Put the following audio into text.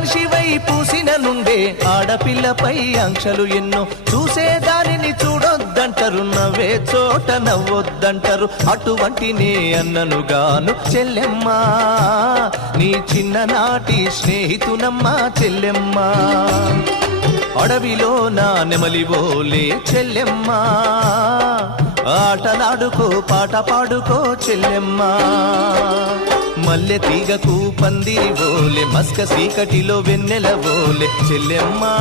మనిషివై పూసిన నుండే ఆడపిల్లపై ఆంక్షలు ఎన్నో చూసేదానిని చూడొద్దంటారు నవ్వే చోట నవ్వొద్దంటారు అటువంటి నే అన్ననుగాను చెల్లెమ్మా నీ చిన్ననాటి స్నేహితునమ్మా చెల్లెమ్మా అడవిలో నా నెమలివోలే చెల్లెమ్మా ఆటలాడుకో పాట పాడుకో చెల్లెమ్మా మల్లె తీగకు పందిరి ఓలే మస్క సీకటిలో వెన్నెల ఓలే చెల్లెమ్మా